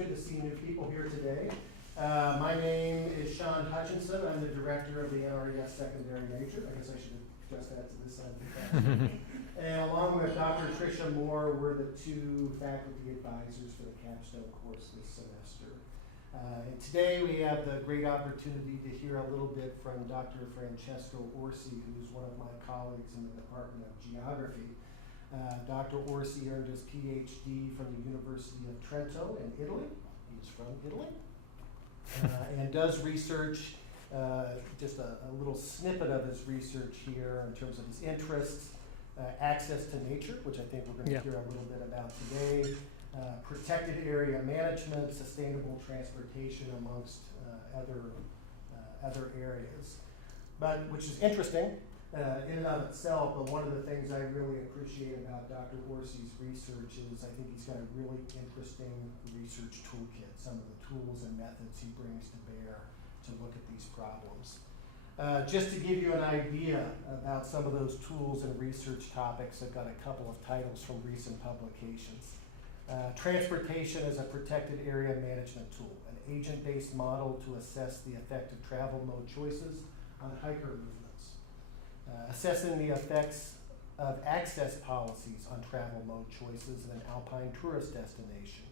good to see new people here today. My name is Sean Hutchinson. I'm the director of the NRES Secondary Nature. I guess I should address that to this side of the class. And along with Dr. Tricia Moore, we're the two faculty advisors for the capstone course this semester. And today we have the great opportunity to hear a little bit from Dr. Francesco Orsi, who's one of my colleagues in the Department of Geography. Dr. Orsi earned his PhD from the University of Trento in Italy. He's from Italy. And does research, just a little snippet of his research here in terms of his interests, access to nature, which I think we're going to hear a little bit about today, protected area management, sustainable transportation, amongst other areas. But which is interesting in and of itself, but one of the things I really appreciate about Dr. Orsi's research is I think he's got a really interesting research toolkit, some of the tools and methods he brings to bear to look at these problems. Just to give you an idea about some of those tools and research topics, I've got a couple of titles from recent publications. Transportation as a protected area management tool, an agent-based model to assess the effect of travel mode choices on hiker movements. Assessing the effects of access policies on travel mode choices in an alpine tourist destination.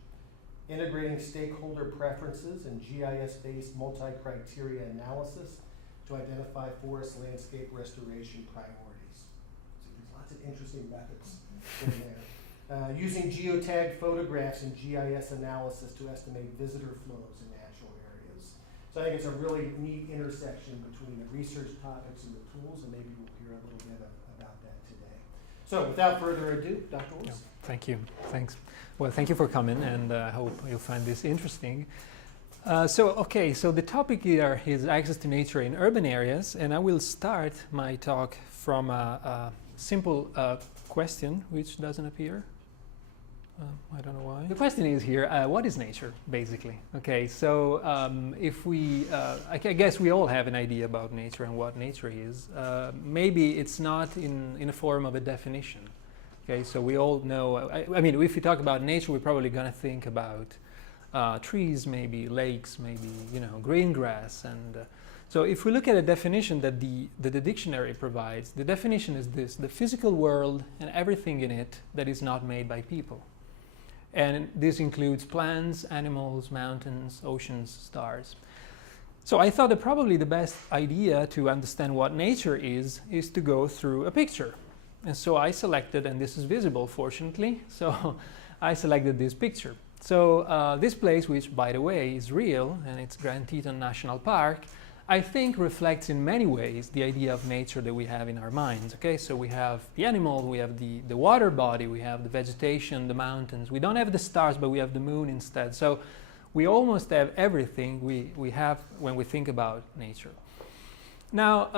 Integrating stakeholder preferences and GIS-based multi-criteria analysis to identify forest landscape restoration priorities. So there's lots of interesting methods in there. Using geotagged photographs and GIS analysis to estimate visitor flows in natural areas. So I think it's a really neat intersection between the research topics and the tools, and maybe we'll hear a little bit about that today. So without further ado, Dr. Orsi. Yeah, thank you. Thanks. Well, thank you for coming, and I hope you'll find this interesting. So the topic here is access to nature in urban areas, and I will start my talk from a simple question, which doesn't appear. I don't know why. The question is here, what is nature, basically? Okay, so if we, I guess we all have an idea about nature and what nature is. Maybe it's not in a form of a definition. Okay, so we all know, I mean, if we talk about nature, we're probably going to think about trees, maybe lakes, maybe, green grass. And so if we look at a definition that the dictionary provides, the definition is this: the physical world and everything in it that is not made by people. And this includes plants, animals, mountains, oceans, stars. So I thought that probably the best idea to understand what nature is to go through a picture. And so I selected, and this is visible fortunately, so I selected this picture. So this place, which by the way is real, and it's Grand Teton National Park, I think reflects in many ways the idea of nature that we have in our minds. Okay, so we have the animal, we have the water body, we have the vegetation, the mountains. We don't have the stars, but we have the moon instead. So we almost have everything we have when we think about nature. Now,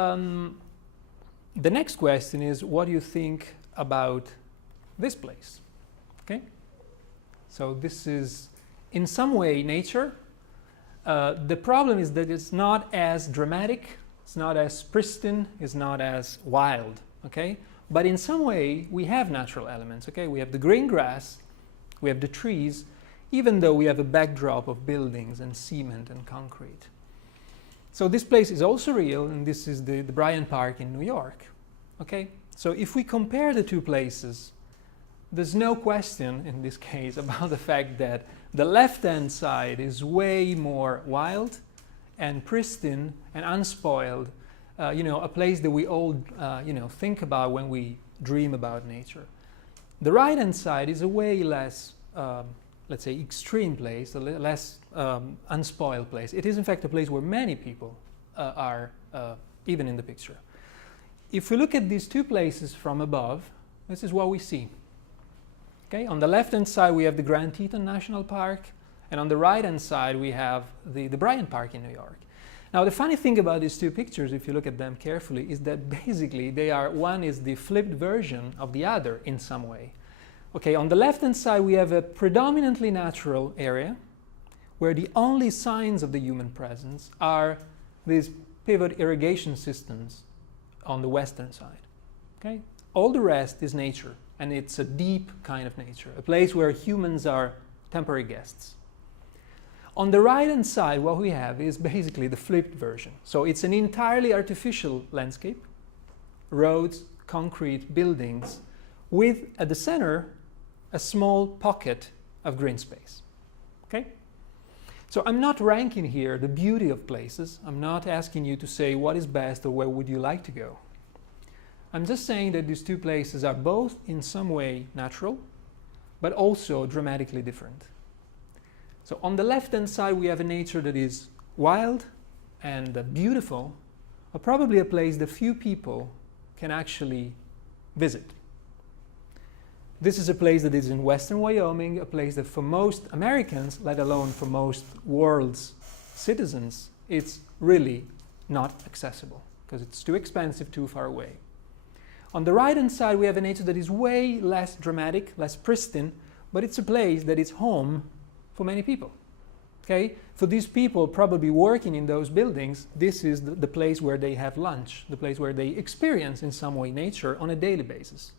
the next question is, what do you think about this place? Okay, so this is in some way nature. The problem is that it's not as dramatic, it's not as pristine, it's not as wild, okay? But in some way, we have natural elements, okay? We have the green grass, we have the trees, even though we have a backdrop of buildings and cement and concrete. So this place is also real, and this is the Bryant Park in New York, okay? So if we compare the two places, there's no question in this case about the fact that the left-hand side is way more wild and pristine and unspoiled, a place that we all, think about when we dream about nature. The right-hand side is a way less, let's say, extreme place, a less unspoiled place. It is, in fact, a place where many people are, even in the picture. If we look at these two places from above, this is what we see. Okay, on the left-hand side, we have the Grand Teton National Park, and on the right-hand side, we have the Bryant Park in New York. Now, the funny thing about these two pictures, if you look at them carefully, is that basically one is the flipped version of the other in some way. Okay, on the left-hand side, we have a predominantly natural area where the only signs of the human presence are these pivot irrigation systems on the western side. Okay, all the rest is nature. And it's a deep kind of nature, a place where humans are temporary guests. On the right-hand side, what we have is basically the flipped version. So it's an entirely artificial landscape, roads, concrete, buildings, with, at the center, a small pocket of green space. Okay? So I'm not ranking here the beauty of places. I'm not asking you to say what is best or where would you like to go. I'm just saying that these two places are both in some way natural, but also dramatically different. So on the left-hand side, we have a nature that is wild and beautiful, but probably a place that few people can actually visit. This is a place that is in western Wyoming, a place that for most Americans, let alone for most world's citizens, it's really not accessible because it's too expensive, too far away. On the right-hand side, we have a nature that is way less dramatic, less pristine, but it's a place that is home for many people. Okay? For these people probably working in those buildings, this is the place where they have lunch, the place where they experience in some way nature on a daily basis.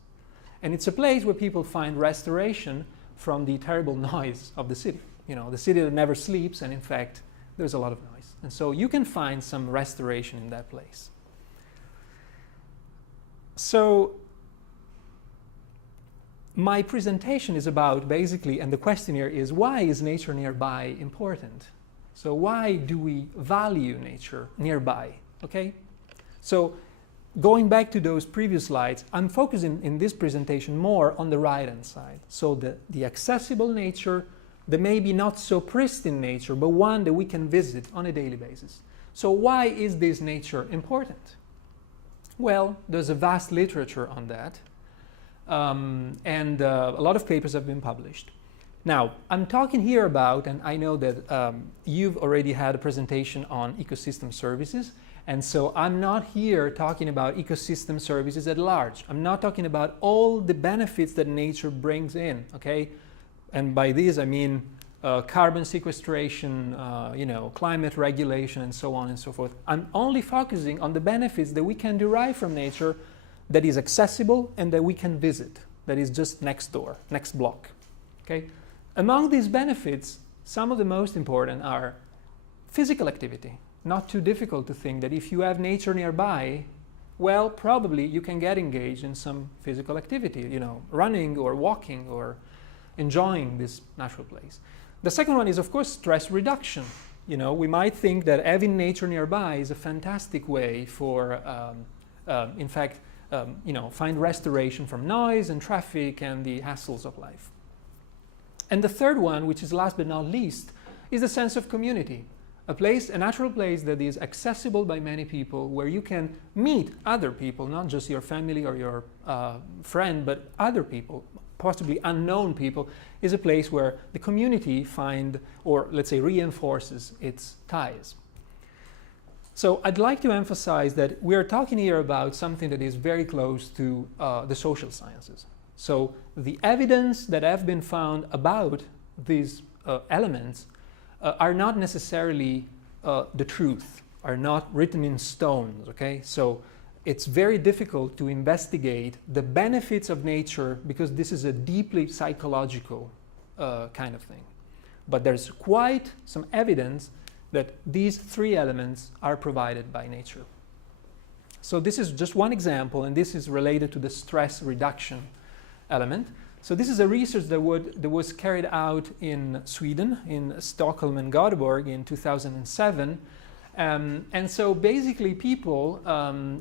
And it's a place where people find restoration from the terrible noise of the city. You know, the city that never sleeps, and in fact, there's a lot of noise. And so you can find some restoration in that place. So my presentation is about basically, and the question here is, why is nature nearby important? So why do we value nature nearby? Okay? So going back to those previous slides, I'm focusing in this presentation more on the right-hand side. So the accessible nature, the maybe not so pristine nature, but one that we can visit on a daily basis. So why is this nature important? Well, there's a vast literature on that, and a lot of papers have been published. Now, I'm talking here about, and I know that you've already had a presentation on ecosystem services, and so I'm not here talking about ecosystem services at large. I'm not talking about all the benefits that nature brings in, okay? And by these I mean carbon sequestration, climate regulation, and so on and so forth. I'm only focusing on the benefits that we can derive from nature that is accessible and that we can visit, that is just next door, next block, okay? Among these benefits, some of the most important are physical activity. Not too difficult to think that if you have nature nearby, well, probably you can get engaged in some physical activity, you know, running or walking or enjoying this natural place. The second one is, of course, stress reduction. You know, we might think that having nature nearby is a fantastic way for, find restoration from noise and traffic and the hassles of life. And the third one, which is last but not least, is the sense of community. A natural place that is accessible by many people, where you can meet other people, not just your family or your friend, but other people, possibly unknown people, is a place where the community reinforces its ties. So I'd like to emphasize that we're talking here about something that is very close to the social sciences. So the evidence that have been found about these elements are not necessarily the truth, are not written in stones, okay? So it's very difficult to investigate the benefits of nature because this is a deeply psychological kind of thing. But there's quite some evidence that these three elements are provided by nature. So this is just one example, and this is related to the stress reduction element. So this is a research that was carried out in Sweden, in Stockholm and Göteborg in 2007. And so basically people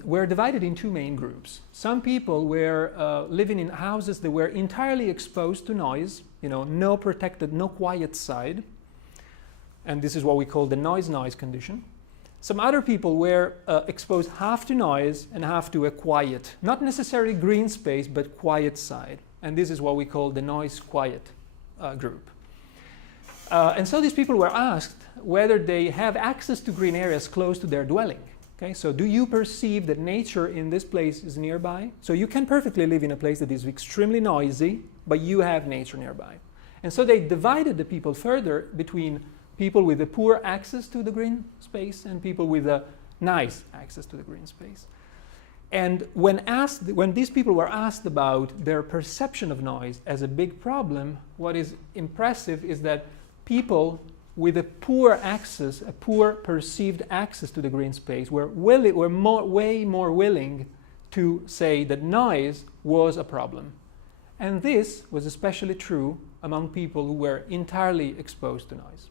were divided in two main groups. Some people were living in houses that were entirely exposed to noise, no protected, no quiet side. And this is what we call the noise-noise condition. Some other people were exposed half to noise and half to a quiet, not necessarily green space, but quiet side. And this is what we call the noise-quiet group. And so these people were asked whether they have access to green areas close to their dwelling. Okay, so do you perceive that nature in this place is nearby? So you can perfectly live in a place that is extremely noisy, but you have nature nearby. And so they divided the people further between people with a poor access to the green space and people with a nice access to the green space. And when these people were asked about their perception of noise as a big problem, what is impressive is that people with a poor access, a poor perceived access to the green space, were way more willing to say that noise was a problem. And this was especially true among people who were entirely exposed to noise.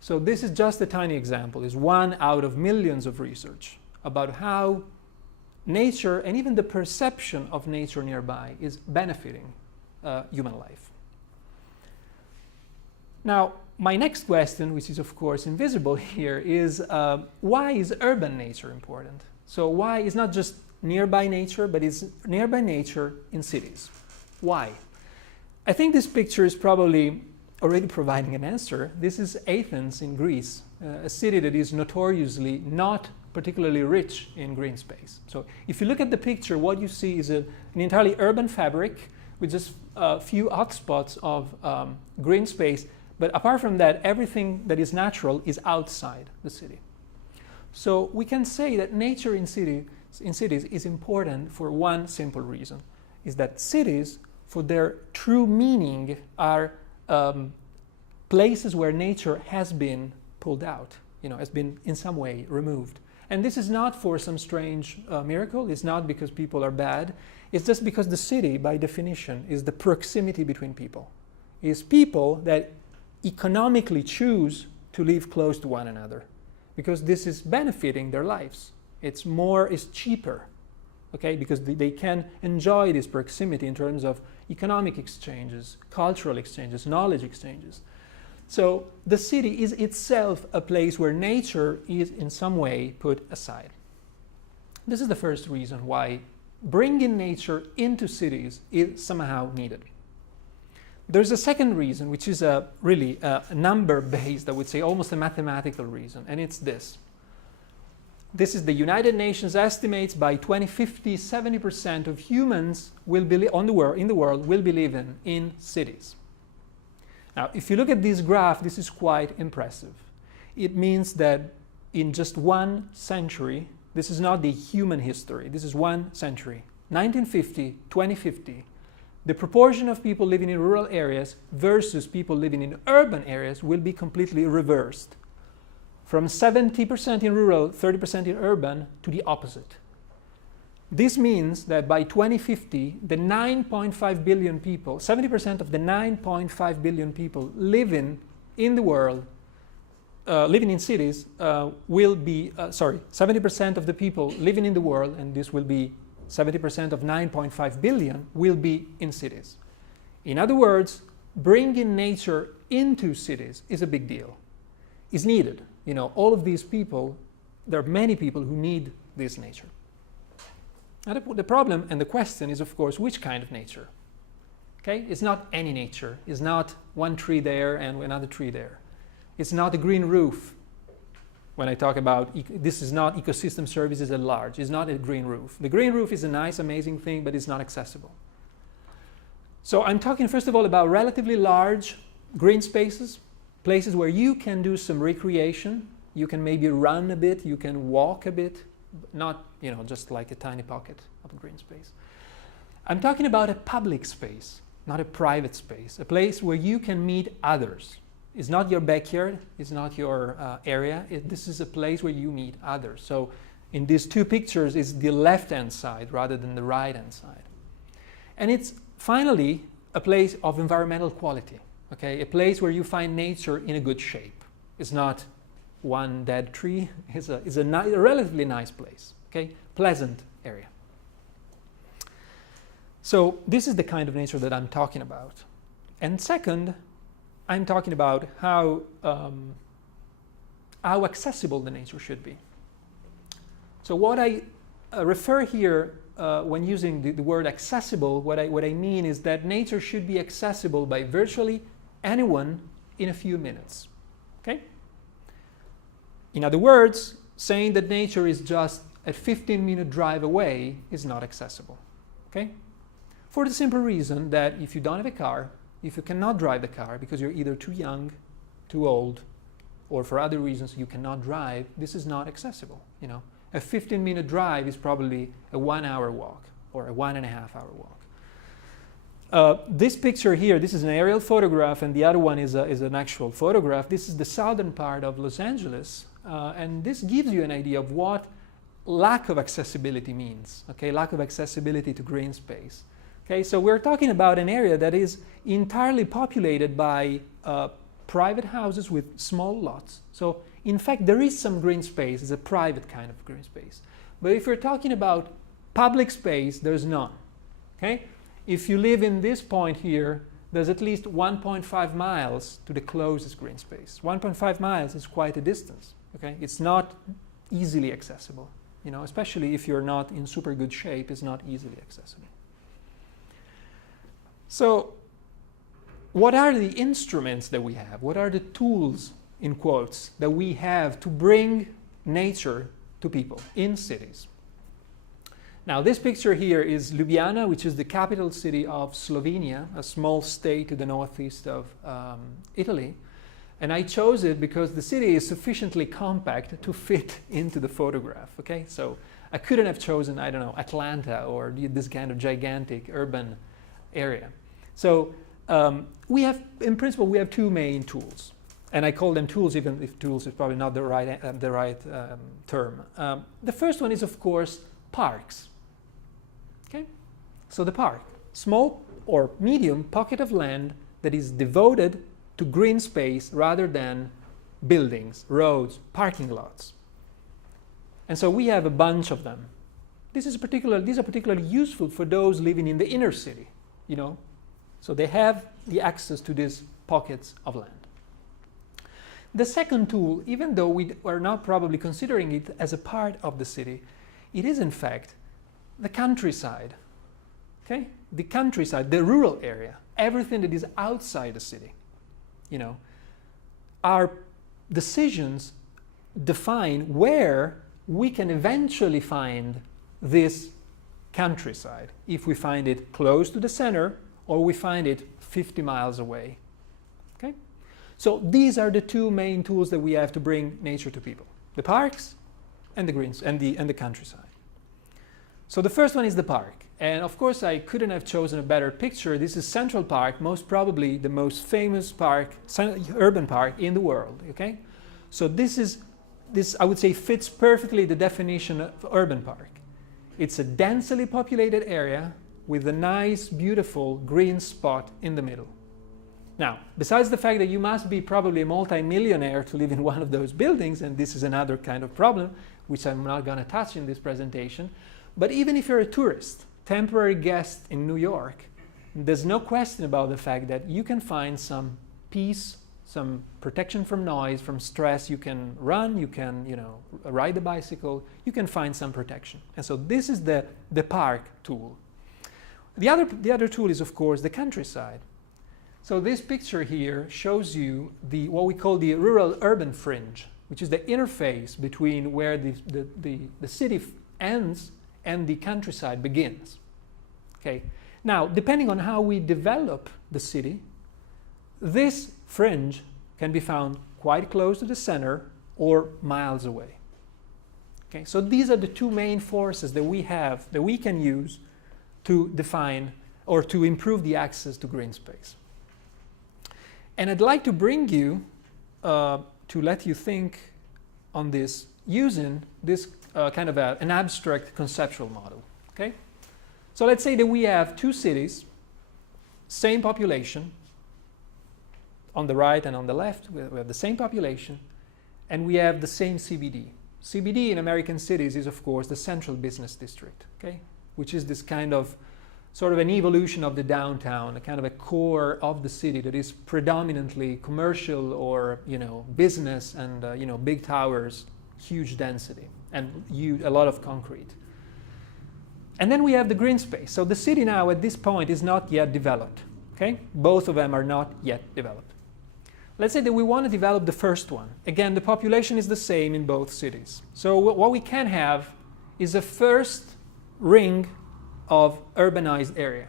So this is just a tiny example. It's one out of millions of research about how nature and even the perception of nature nearby is benefiting human life. Now, my next question, which is of course invisible here, is why is urban nature important? So why is not just nearby nature, but it's nearby nature in cities? Why? I think this picture is probably already providing an answer. This is Athens in Greece, a city that is notoriously not particularly rich in green space. So if you look at the picture, what you see is an entirely urban fabric with just a few hotspots of green space. But apart from that, everything that is natural is outside the city. So we can say that nature in cities is important for one simple reason, is that cities, for their true meaning, are places where nature has been pulled out, has been in some way removed. And this is not for some strange miracle. It's not because people are bad. It's just because the city, by definition, is the proximity between people. It's people that economically choose to live close to one another because this is benefiting their lives. It's cheaper, okay, because they can enjoy this proximity in terms of economic exchanges, cultural exchanges, knowledge exchanges. So the city is itself a place where nature is in some way put aside. This is the first reason why bringing nature into cities is somehow needed. There's a second reason, which is really a number-based, I would say, almost a mathematical reason, and it's this. This is the United Nations estimates by 2050, 70% of humans in the world will be living in cities. Now, if you look at this graph, this is quite impressive. It means that in just 1 century, this is not the human history, this is 1 century, 1950, 2050, the proportion of people living in rural areas versus people living in urban areas will be completely reversed. From 70% in rural, 30% in urban, to the opposite. This means that by 2050, the 9.5 billion people, 70% of the 9.5 billion people living in the world, living in cities, 70% of the people living in the world, and this will be 70% of 9.5 billion, will be in cities. In other words, bringing nature into cities is a big deal. It's needed. All of these people, there are many people who need this nature. Now the problem and the question is, of course, which kind of nature? Okay? It's not any nature. It's not one tree there and another tree there. It's not a green roof. When I talk about, this is not ecosystem services at large. It's not a green roof. The green roof is a nice, amazing thing, but it's not accessible. So I'm talking, first of all, about relatively large green spaces, places where you can do some recreation. You can maybe run a bit, you can walk a bit, not just like a tiny pocket of green space. I'm talking about a public space, not a private space, a place where you can meet others. It's not your backyard, it's not your area. This is a place where you meet others. So in these two pictures, it's the left-hand side rather than the right-hand side. And it's finally a place of environmental quality, okay? A place where you find nature in a good shape. It's not one dead tree. It's a relatively nice place, okay? Pleasant area. So this is the kind of nature that I'm talking about. And second, I'm talking about how accessible the nature should be. So what I refer here when using the word accessible, what I mean is that nature should be accessible by virtually anyone in a few minutes, okay? In other words, saying that nature is just a 15-minute drive away is not accessible, okay? For the simple reason that if you don't have a car, if you cannot drive the car because you're either too young, too old, or for other reasons you cannot drive, this is not accessible, A 15-minute drive is probably a 1-hour walk or a 1.5-hour walk. This picture here, this is an aerial photograph, and the other one is an actual photograph. This is the southern part of Los Angeles, and this gives you an idea of what lack of accessibility means, okay? Lack of accessibility to green space. Okay, so we're talking about an area that is entirely populated by private houses with small lots. So in fact, there is some green space. It's a private kind of green space. But if we're talking about public space, there's none. Okay? If you live in this point here, there's at least 1.5 miles to the closest green space. 1.5 miles is quite a distance. Okay? It's not easily accessible. You know, especially if you're not in super good shape, it's not easily accessible. So what are the instruments that we have? What are the tools, in quotes, that we have to bring nature to people in cities? Now, this picture here is Ljubljana, which is the capital city of Slovenia, a small state to the northeast of Italy. And I chose it because the city is sufficiently compact to fit into the photograph, okay? So I couldn't have chosen, I don't know, Atlanta or this kind of gigantic urban area. So we have, in principle, we have two main tools. And I call them tools, even if tools is probably not the right term. The first one is, of course, parks. Okay? So the park, small or medium pocket of land that is devoted to green space rather than buildings, roads, parking lots. And so we have a bunch of them. These are particularly useful for those living in the inner city, you know. So they have the access to these pockets of land. The second tool, even though we are not probably considering it as a part of the city, it is in fact the countryside. Okay? The countryside, the rural area, everything that is outside the city. You know, our decisions define where we can eventually find this countryside, if we find it close to the center or we find it 50 miles away. Okay? So these are the two main tools that we have to bring nature to people: the parks and the greens and the countryside. So the first one is the park. And of course, I couldn't have chosen a better picture. This is Central Park, most probably the most famous park, urban park in the world. Okay? So this I would say fits perfectly the definition of urban park. It's a densely populated area with a nice, beautiful green spot in the middle. Now, besides the fact that you must be probably a multi-millionaire to live in one of those buildings, and this is another kind of problem, which I'm not going to touch in this presentation, but even if you're a tourist, temporary guest in New York, there's no question about the fact that you can find some peace, some protection from noise, from stress. You can run, you can, you know, ride a bicycle, you can find some protection. And so this is the park tool. The other tool is, of course, the countryside. So this picture here shows you what we call the rural-urban fringe, which is the interface between where the city ends and the countryside begins. Okay. Now, depending on how we develop the city, this fringe can be found quite close to the center or miles away. Okay. So these are the two main forces that we have, that we can use to define or to improve the access to green space. And I'd like to bring you to let you think on this using this kind of an abstract conceptual model. Okay? So let's say that we have two cities, same population, on the right and on the left, we have the same population, and we have the same CBD. CBD in American cities is, of course, the central business district, okay? Which is this kind of sort of an evolution of the downtown, a kind of a core of the city that is predominantly commercial or, you know, business and, you know, big towers, huge density, and a lot of concrete. And then we have the green space. So the city now at this point is not yet developed, okay? Both of them are not yet developed. Let's say that we want to develop the first one. Again, the population is the same in both cities. So what we can have is a first ring of urbanized area,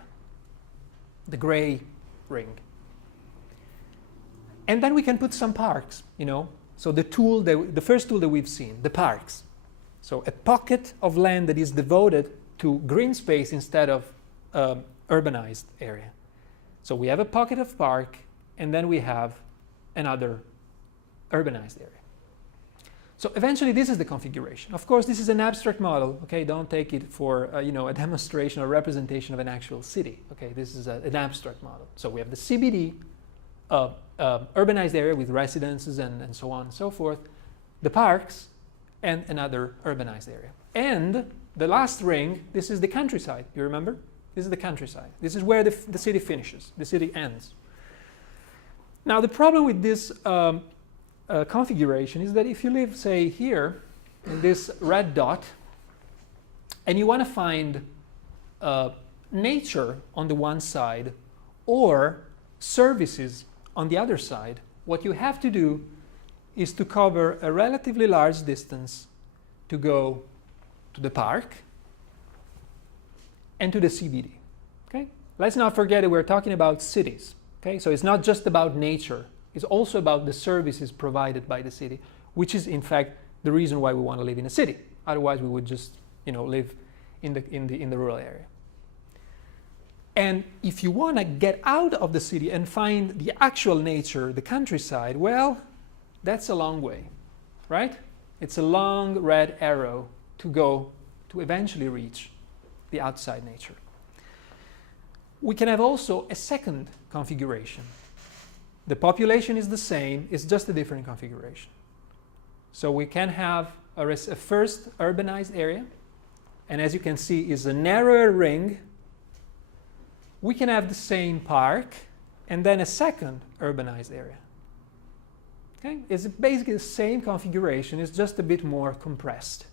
the gray ring. And then we can put some parks, you know. So the first tool that we've seen, the parks. So a pocket of land that is devoted to green space instead of urbanized area. So we have a pocket of park, and then we have another urbanized area. So eventually this is the configuration. Of course, this is an abstract model, okay? Don't take it for a demonstration or representation of an actual city, okay? This is an abstract model. So we have the CBD, urbanized area with residences and so on and so forth, the parks, and another urbanized area. And the last ring, this is the countryside, you remember? This is the countryside. This is where the city finishes, the city ends. Now the problem with this configuration is that if you live, say, here, in this red dot, and you want to find nature on the one side or services on the other side, what you have to do is to cover a relatively large distance to go to the park and to the CBD. Okay? Let's not forget that we're talking about cities. Okay? So it's not just about nature. It's also about the services provided by the city, which is in fact the reason why we want to live in a city. Otherwise, we would just live in the rural area. And if you want to get out of the city and find the actual nature, the countryside, well, that's a long way, right? It's a long red arrow to go to eventually reach the outside nature. We can have also a second configuration. The population is the same, it's just a different configuration. So we can have a first urbanized area, and as you can see is a narrower ring. We can have the same park and then a second urbanized area. Okay? It's basically the same configuration, it's just a bit more compressed.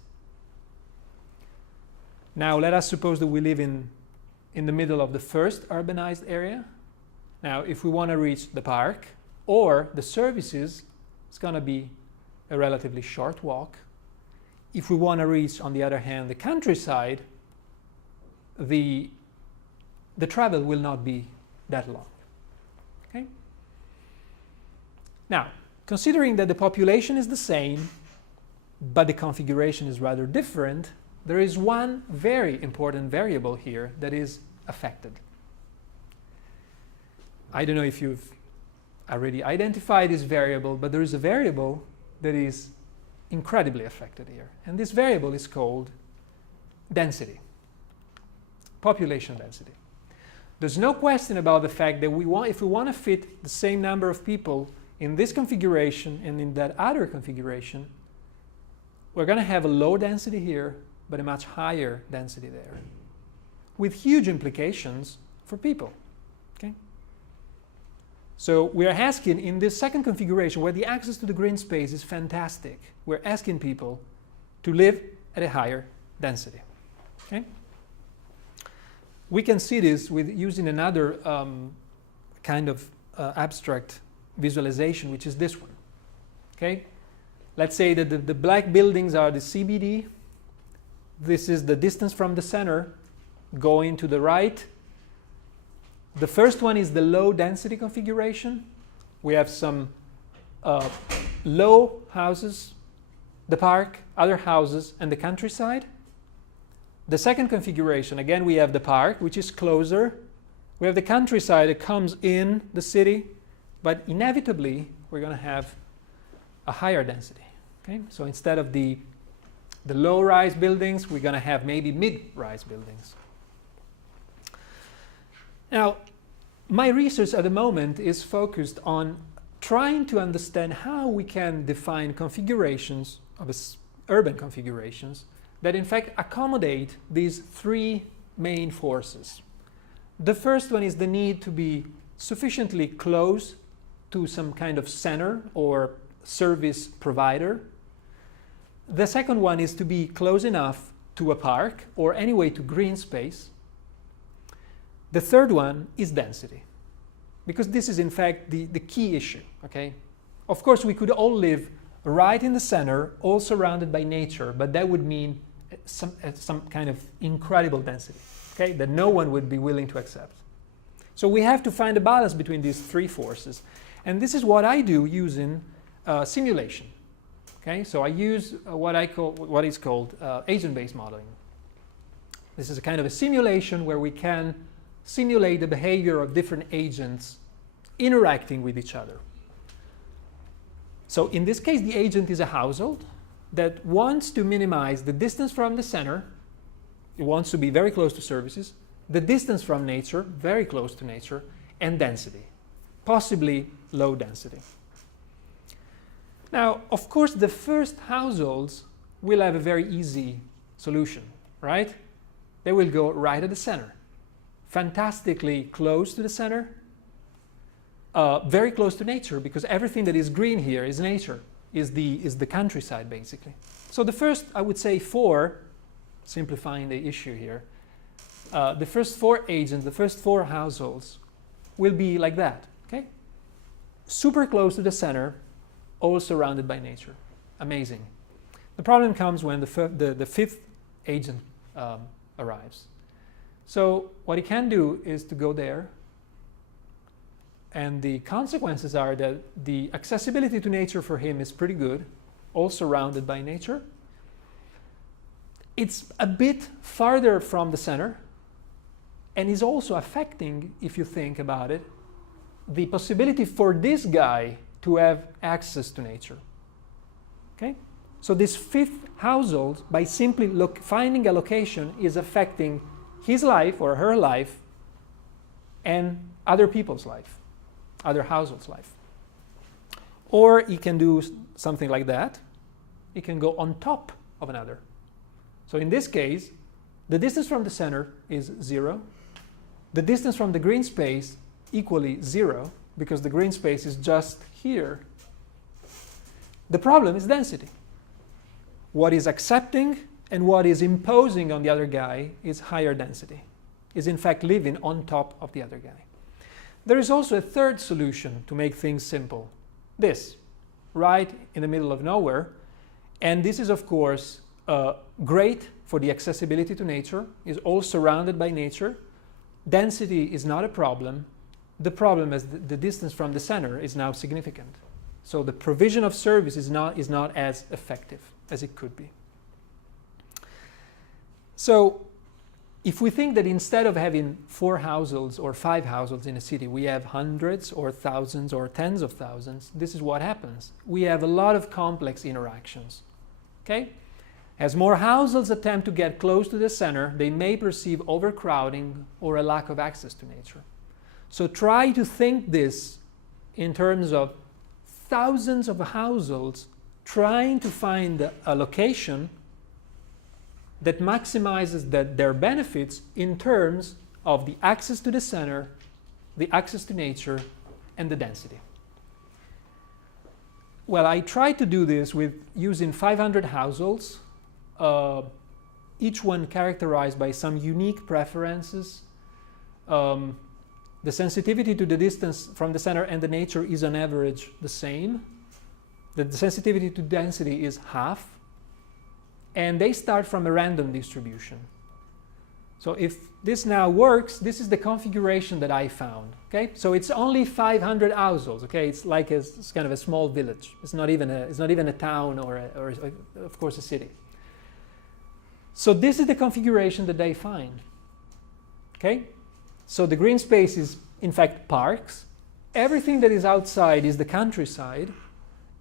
Now let us suppose that we live in the middle of the first urbanized area. Now if we want to reach the park or the services, it's going to be a relatively short walk. If we want to reach, on the other hand, the countryside, the travel will not be that long. Okay? Now, considering that the population is the same, but the configuration is rather different, there is one very important variable here that is affected. I don't know if you've already identified this variable, but there is a variable that is incredibly affected here. And this variable is called density, population density. There's no question about the fact that if we want to fit the same number of people in this configuration and in that other configuration, we're going to have a low density here, but a much higher density there, with huge implications for people. Okay? So we're asking in this second configuration, where the access to the green space is fantastic, we're asking people to live at a higher density. Okay? We can see this with using another kind of abstract visualization, which is this one. Okay? Let's say that the black buildings are the CBD. This is the distance from the center going to the right. The first one is the low density configuration. We have some low houses, the park, other houses, and the countryside. The second configuration, again, we have the park, which is closer. We have the countryside that comes in the city, but inevitably we're going to have a higher density. Okay? So instead of the low-rise buildings, we're going to have maybe mid-rise buildings. Now, my research at the moment is focused on trying to understand how we can define configurations of urban configurations that in fact accommodate these three main forces. The first one is the need to be sufficiently close to some kind of center or service provider. The second one is to be close enough to a park or anyway to green space. The third one is density, because this is in fact the key issue. Okay? Of course, we could all live right in the center, all surrounded by nature, but that would mean some kind of incredible density, okay, that no one would be willing to accept. So we have to find a balance between these three forces. And this is what I do using simulation. Okay, so I use what is called agent-based modeling. This is a kind of a simulation where we can simulate the behavior of different agents interacting with each other. So in this case, the agent is a household that wants to minimize the distance from the center. It wants to be very close to services, the distance from nature, very close to nature, and density, possibly low density. Now, of course, the first households will have a very easy solution, right? They will go right at the center, fantastically close to the center, very close to nature, because everything that is green here is nature, is the countryside, basically. So the first, I would say, 4, simplifying the issue here, the first 4 agents, the first 4 households will be like that, okay? Super close to the center, all surrounded by nature. Amazing. The problem comes when the 5th agent arrives. So what he can do is to go there, and the consequences are that the accessibility to nature for him is pretty good, all surrounded by nature. It's a bit farther from the center, and is also affecting, if you think about it, the possibility for this guy to have access to nature. Okay? So this 5th household, by simply finding a location, is affecting his life or her life and other people's life, other households' life. Or he can do something like that. He can go on top of another. So in this case, the distance from the center is 0. The distance from the green space equally 0, because the green space is just here. The problem is density. What is accepting and what is imposing on the other guy is higher density, is in fact living on top of the other guy. There is also a third solution to make things simple. This, right in the middle of nowhere. And this is, of course, great for the accessibility to nature, is all surrounded by nature. Density is not a problem. The problem is the distance from the center is now significant. So the provision of service is not as effective as it could be. So if we think that instead of having 4 households or 5 households in a city, we have hundreds or thousands or tens of thousands, this is what happens. We have a lot of complex interactions. Okay? As more households attempt to get close to the center, they may perceive overcrowding or a lack of access to nature. So try to think this in terms of thousands of households trying to find a location that maximizes their benefits in terms of the access to the center, the access to nature, and the density. Well, I tried to do this with using 500 households, each one characterized by some unique preferences. The sensitivity to the distance from the center and the nature is on average the same. The sensitivity to density is half. And they start from a random distribution. So if this now works, this is the configuration that I found. Okay, so it's only 500 households. Okay, it's like it's kind of a small village. It's not even a town or of course a city. So this is the configuration that they find. Okay, so the green space is in fact parks. Everything that is outside is the countryside,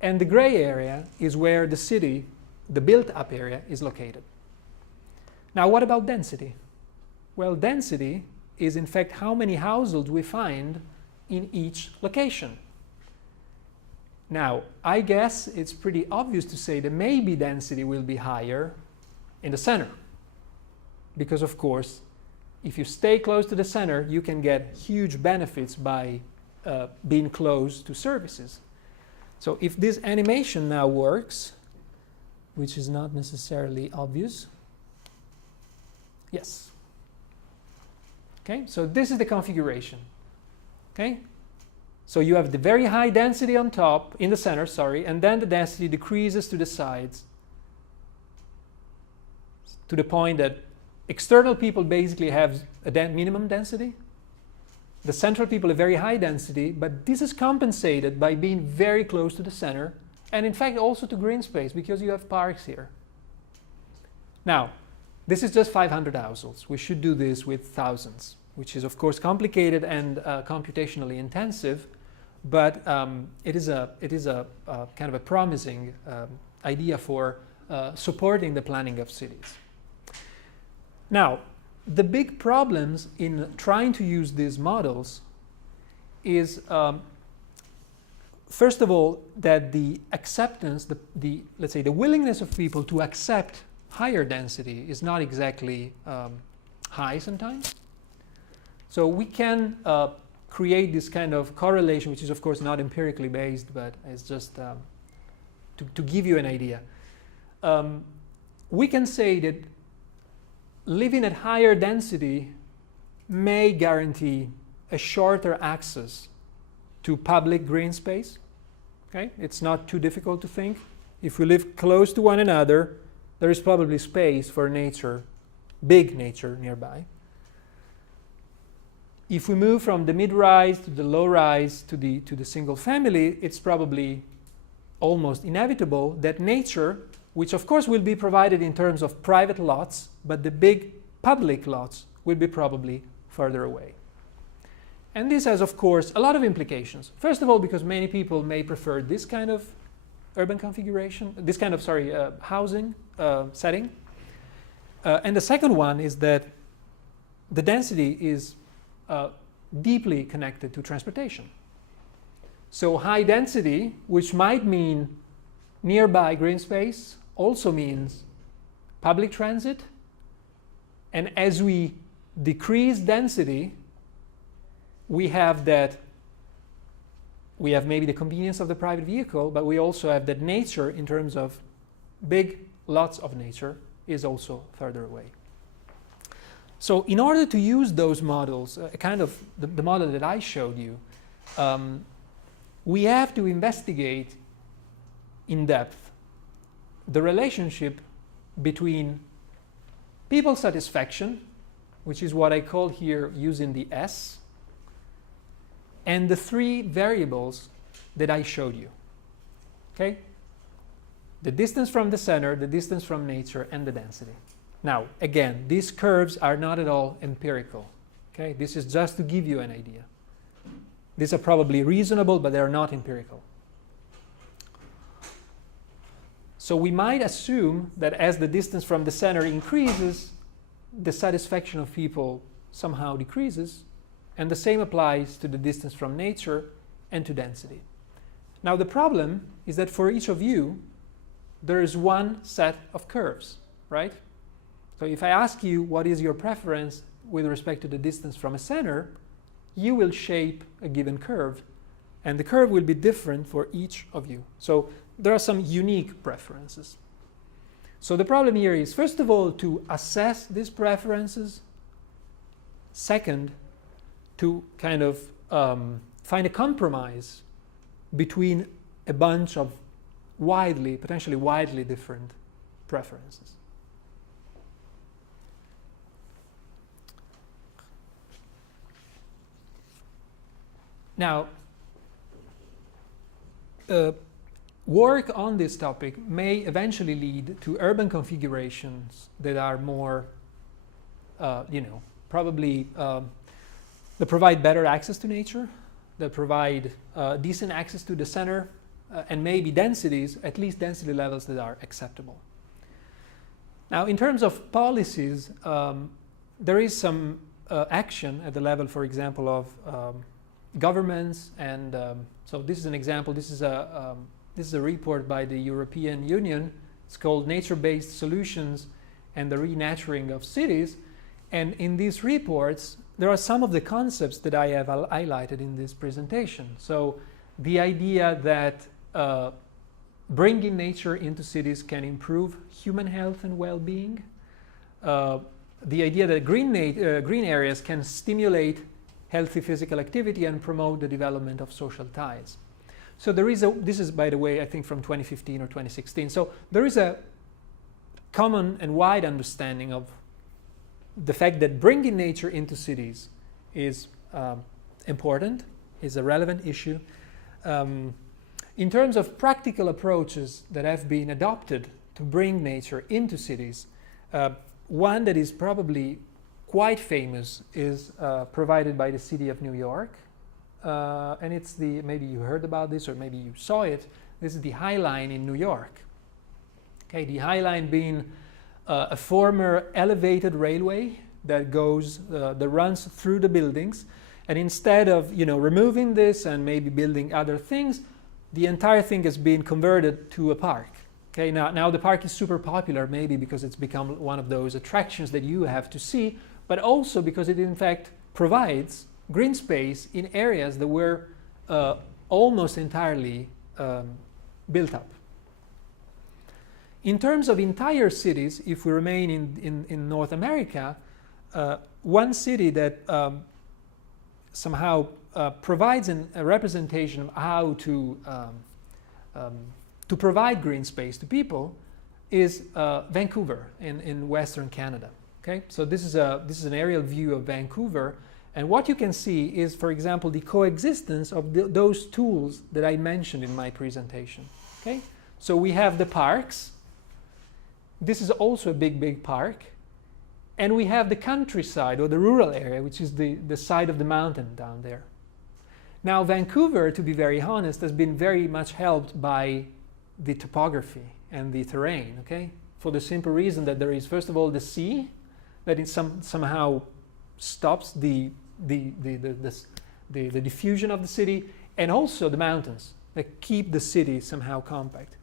and the gray area is where the city, the built-up area, is located. Now, what about density? Well, density is in fact how many households we find in each location. Now, I guess it's pretty obvious to say that maybe density will be higher in the center, because of course, if you stay close to the center, you can get huge benefits by being close to services. So if this animation now works, which is not necessarily obvious. Yes. Okay, so this is the configuration. Okay, so you have the very high density on top, in the center, sorry, and then the density decreases to the sides to the point that external people basically have a minimum density. The central people have very high density, but this is compensated by being very close to the center, and in fact also to green space, because you have parks here. Now, this is just 500 households. We should do this with thousands. which is of course complicated and computationally intensive, but it is a kind of a promising idea for supporting the planning of cities. Now, the big problems in trying to use these models is, first of all, that the acceptance, let's say the willingness of people to accept higher density is not exactly high sometimes. So we can create this kind of correlation, which is of course not empirically based, but it's just to give you an idea. We can say that living at higher density may guarantee a shorter access to public green space. Okay? It's not too difficult to think. If we live close to one another, there is probably space for nature, big nature nearby. If we move from the mid-rise to the low-rise to the single family, it's probably almost inevitable that nature, which of course will be provided in terms of private lots, but the big public lots will be probably further away. And this has, of course, a lot of implications. First of all, because many people may prefer this kind of urban configuration, this kind of, housing setting. And the second one is that the density is deeply connected to transportation. So high density, which might mean nearby green space, also means public transit. And as we decrease density, we have maybe the convenience of the private vehicle, but we also have that nature, in terms of big lots of nature, is also further away. So in order to use those models, kind of the model that I showed you, we have to investigate in depth the relationship between people satisfaction, which is what I call here using the S, and the three variables that I showed you. Okay? The distance from the center, the distance from nature, and the density. Now, again, these curves are not at all empirical. Okay? This is just to give you an idea. These are probably reasonable, but they are not empirical. So we might assume that as the distance from the center increases, the satisfaction of people somehow decreases, and the same applies to the distance from nature and to density. Now the problem is that for each of you, there is one set of curves, right? So if I ask you what is your preference with respect to the distance from a center, you will shape a given curve, and the curve will be different for each of you. So there are some unique preferences. So the problem here is, first of all, to assess these preferences. Second, to kind of find a compromise between a bunch of potentially widely different preferences. Now, work on this topic may eventually lead to urban configurations that are more, probably that provide better access to nature, that provide decent access to the center, and maybe densities, at least density levels that are acceptable. Now, in terms of policies, there is some action at the level, for example, of governments, and so this is an example. This is a report by the European Union. It's called Nature-Based Solutions and the Renaturing of Cities. And in these reports, there are some of the concepts that I have highlighted in this presentation. So the idea that bringing nature into cities can improve human health and well-being. The idea that green areas can stimulate healthy physical activity and promote the development of social ties. So there is this is, by the way, I think from 2015 or 2016. So there is a common and wide understanding of the fact that bringing nature into cities is important, is a relevant issue. In terms of practical approaches that have been adopted to bring nature into cities, one that is probably quite famous is provided by the city of New York. And it's maybe you heard about this or maybe you saw it. This is the High Line in New York. Okay, the High Line being a former elevated railway that runs through the buildings. And instead of removing this and maybe building other things, the entire thing has been converted to a park. Okay, now the park is super popular, maybe because it's become one of those attractions that you have to see, but also because it in fact provides green space in areas that were almost entirely built up. In terms of entire cities, if we remain in North America, one city that somehow provides a representation of how to provide green space to people is Vancouver in Western Canada. Okay, so this is an aerial view of Vancouver, and what you can see is, for example, the coexistence of those tools that I mentioned in my presentation. Okay, so we have the parks. This is also a big park. And we have the countryside or the rural area, which is the side of the mountain down there. Now, Vancouver, to be very honest, has been very much helped by the topography and the terrain, okay? For the simple reason that there is, first of all, the sea, that it somehow stops the diffusion of the city, and also the mountains that keep the city somehow compact.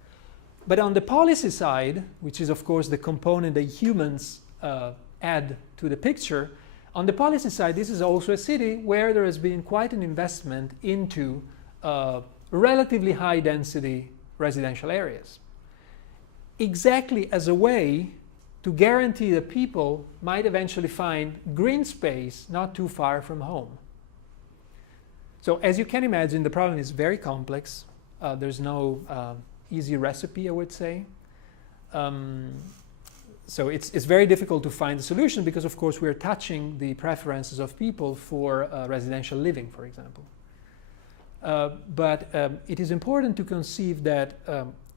But on the policy side, which is, of course, the component that humans add to the picture, on the policy side, this is also a city where there has been quite an investment into relatively high density residential areas, exactly as a way to guarantee that people might eventually find green space not too far from home. So as you can imagine, the problem is very complex. There's no easy recipe, I would say. So it's very difficult to find a solution because, of course, we're touching the preferences of people for residential living, for example. But it is important to conceive that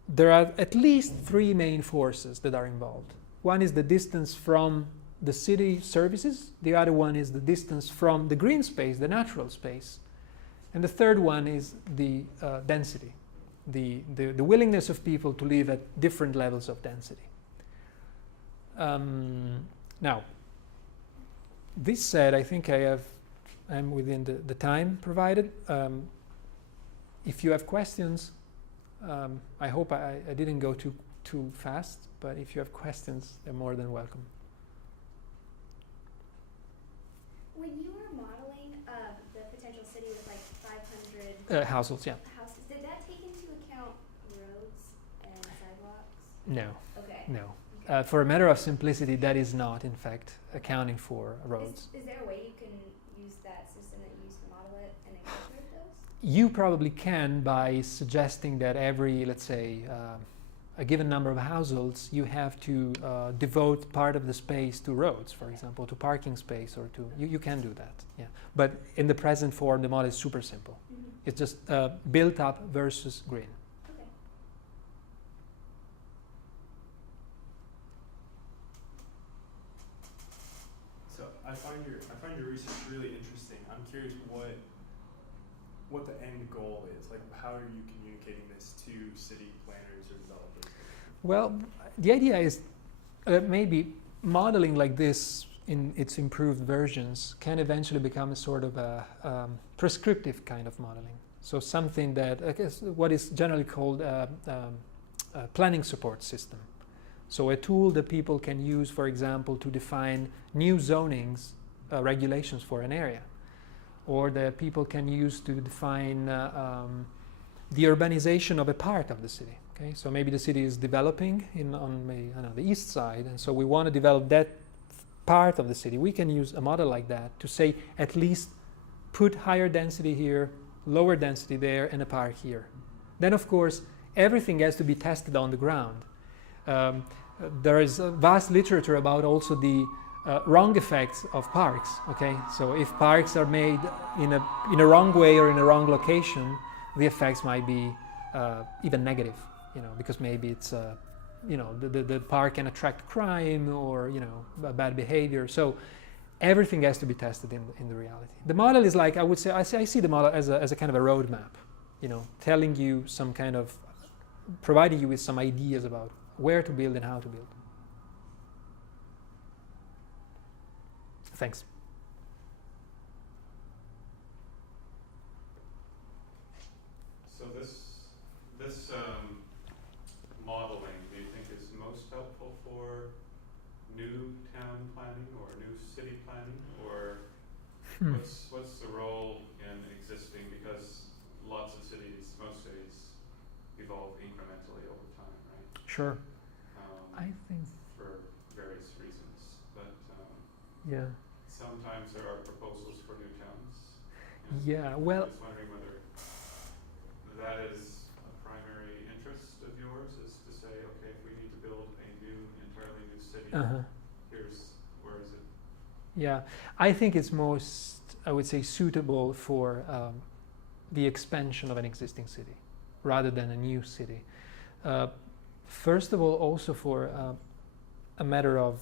there are at least three main forces that are involved. One is the distance from the city services. The other one is the distance from the green space, the natural space. And the third one is the density, the willingness of people to live at different levels of density. Now, this said, I think I'm within the time provided. If you have questions, I hope I didn't go too fast, but if you have questions, they're more than welcome. When you were modeling the potential city with like 500 households, yeah. houses, did that take into account roads and sidewalks? No. Okay. No. For a matter of simplicity, that is not, in fact, accounting for roads. Is there a way you can use that system that you used to model it and incorporate those? You probably can by suggesting that every, let's say, a given number of households, you have to devote part of the space to roads, for example, to parking space, or to, you can do that, yeah. But in the present form, the model is super simple. Mm-hmm. It's just built up versus green. Okay. So I find your research really interesting. I'm curious what the end goal is. Like, how are you communicating this to city planners or developers? Well, the idea is maybe modeling like this in its improved versions can eventually become a sort of a prescriptive kind of modeling. So something that, I guess, what is generally called a planning support system. So a tool that people can use, for example, to define new zonings regulations for an area, or that people can use to define the urbanization of a part of the city. Okay, so maybe the city is developing on maybe, I don't know, the east side, and so we want to develop that part of the city. We can use a model like that to say at least put higher density here, lower density there, and a park here. Then, of course, everything has to be tested on the ground. There is a vast literature about also the wrong effects of parks. Okay, so if parks are made in a wrong way or in a wrong location, the effects might be even negative. You know, because maybe it's the park can attract crime or bad behavior. So everything has to be tested in the reality. The model is like, I would say, I see the model as a kind of a roadmap, telling you some kind of, providing you with some ideas about where to build and how to build. Thanks. So this modeling, do you think is most helpful for new town planning or new city planning, or what's the role in existing, because lots of cities, most cities, evolve incrementally over time, right? Sure. I think. For various reasons, but yeah. sometimes there are proposals for new towns. Yeah, well. I'm just wondering whether that is a primary interest of yours, is to say, okay, if we need to build a entirely new city, where is it? Yeah, I think it's most, I would say, suitable for the expansion of an existing city rather than a new city. First of all, also for a matter of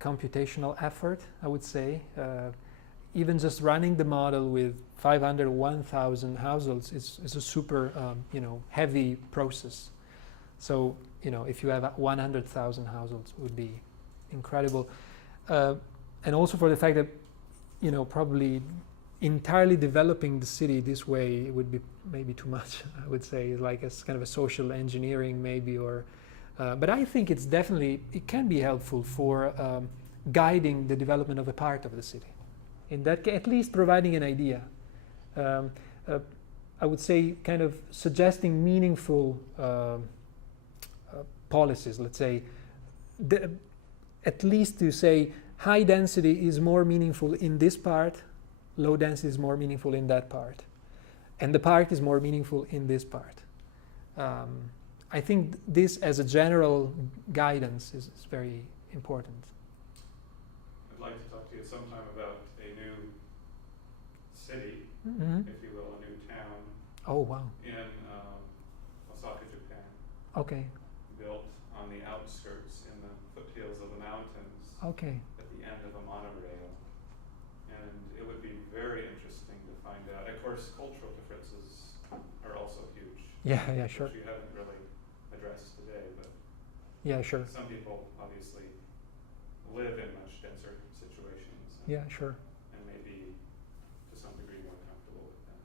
computational effort, I would say. Even just running the model with 500, 1,000 households is a super, heavy process. So, if you have 100,000 households, it would be incredible. And also for the fact that, probably entirely developing the city this way would be maybe too much, I would say, like as kind of a social engineering maybe, or, but I think it's definitely, it can be helpful for guiding the development of a part of the city. In that case, at least providing an idea. I would say kind of suggesting meaningful policies, let's say, at least to say high density is more meaningful in this part, low density is more meaningful in that part, and the park is more meaningful in this part. I think this as a general guidance is very important. I'd like to talk to you sometime about a new city, if you will, a new town. Oh, wow. In Osaka, Japan. Okay. Built on the outskirts in the foothills of the mountains. Okay. At the end of a monorail. And it would be very interesting to find out. Of course, cultural differences are also huge. Yeah, sure. Which you haven't really addressed today, but yeah, sure. some people obviously live in much denser situations. Yeah, sure. And may be to some degree more comfortable with them.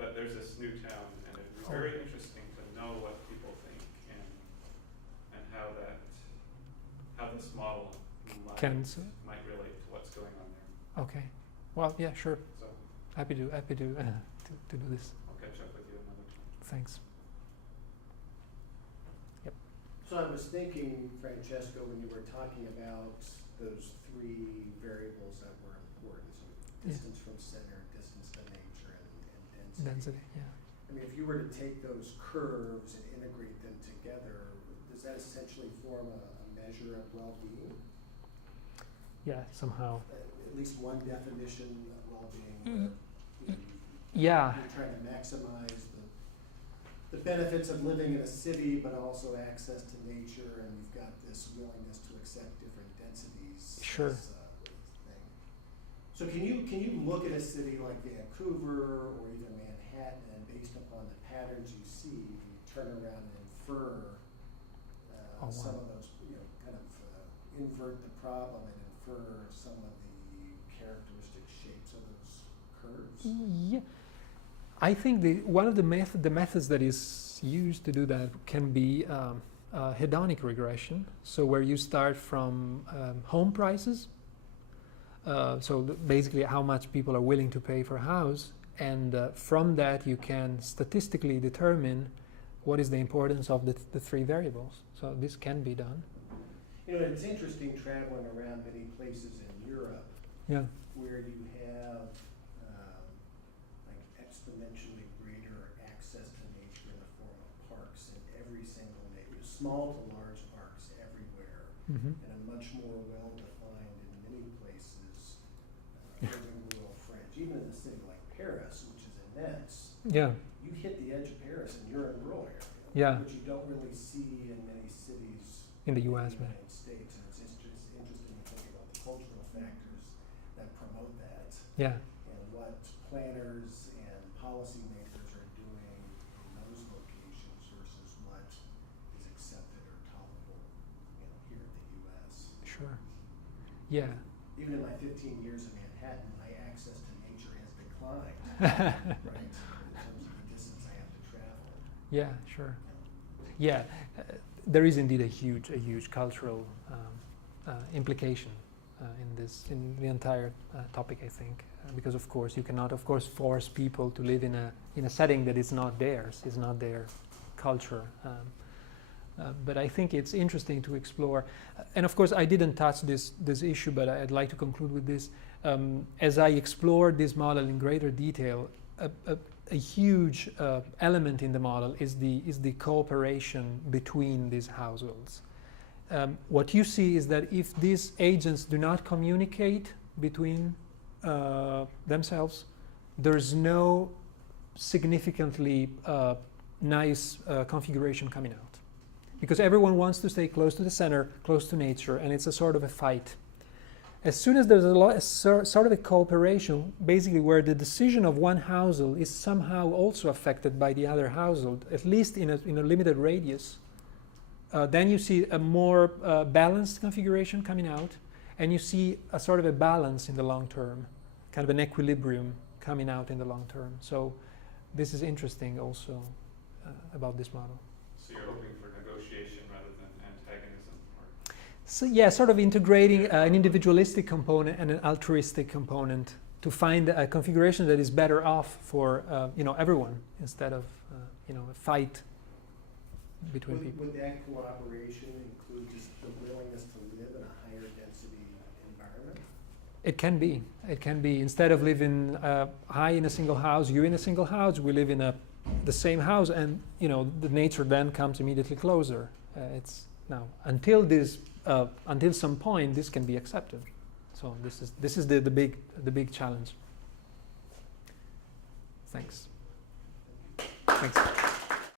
But there's this new town, and it'd be very interesting to know what people think and how this model might relate to what's going on there. Okay. Well, yeah, sure. So Happy to do this. I'll catch up with you another time. Thanks. Yep. So I was thinking, Francesco, when you were talking about those three variables that were important, so distance from center, distance to nature, and density. Yeah. I mean, if you were to take those curves and integrate them together, does that essentially form a measure of well-being? Yeah, somehow. At least one definition of well-being. Yeah. You're trying to maximize the benefits of living in a city, but also access to nature, and you've got this willingness to accept different densities. Sure. Thing. So can you look at a city like Vancouver or even Manhattan, and based upon the patterns you see, you turn around and infer some of those, invert the problem and infer some of the characteristic shapes of those curves? Yeah. I think one of the methods that is used to do that can be hedonic regression. So where you start from home prices, so basically how much people are willing to pay for a house, and from that you can statistically determine what is the importance of the three variables. So this can be done. It's interesting traveling around many places in Europe. Yeah. Where you have exponentially greater access to nature in the form of parks in every single neighborhood, small to large parks everywhere, and a much more well-defined in many places urban rural fringe. Even in a city like Paris, which is immense, you hit the edge of Paris and you're in a rural area, which you don't really see in many cities in the U.S. United States. And it's interesting to think about the cultural factors Yeah. And what planners and policymakers are doing in those locations versus what is accepted or tolerable, here in the U.S. Sure. Yeah. Even in my 15 years in Manhattan, my access to nature has declined, right? In terms of the distance I have to travel. Yeah, sure. Yeah, there is indeed a huge cultural implication in the entire topic, I think, because of course you cannot, of course, force people to live in a setting that is not theirs, is not their culture. But I think it's interesting to explore, and of course I didn't touch this issue, but I'd like to conclude with this. As I explored this model in greater detail, a huge element in the model is the cooperation between these households. What you see is that if these agents do not communicate between themselves, there's no significantly nice configuration coming out. Because everyone wants to stay close to the center, close to nature, and it's a sort of a fight. As soon as there's sort of a cooperation, basically where the decision of one household is somehow also affected by the other household, at least in a limited radius, then you see a more balanced configuration coming out, and you see a sort of a balance in the long term, kind of an equilibrium coming out in the long term. So this is interesting also about this model. So you're hoping for negotiation rather than antagonism? Or? So yeah, sort of integrating an individualistic component and an altruistic component to find a configuration that is better off for everyone instead of a fight between people. Would that cooperation include just the willingness to live in a higher density environment? It can be. It can be. Instead of living high in a single house, you in a single house, we live in the same house, and the nature then comes immediately closer. It's now until some point this can be accepted. So this is the big challenge. Thanks. Thanks.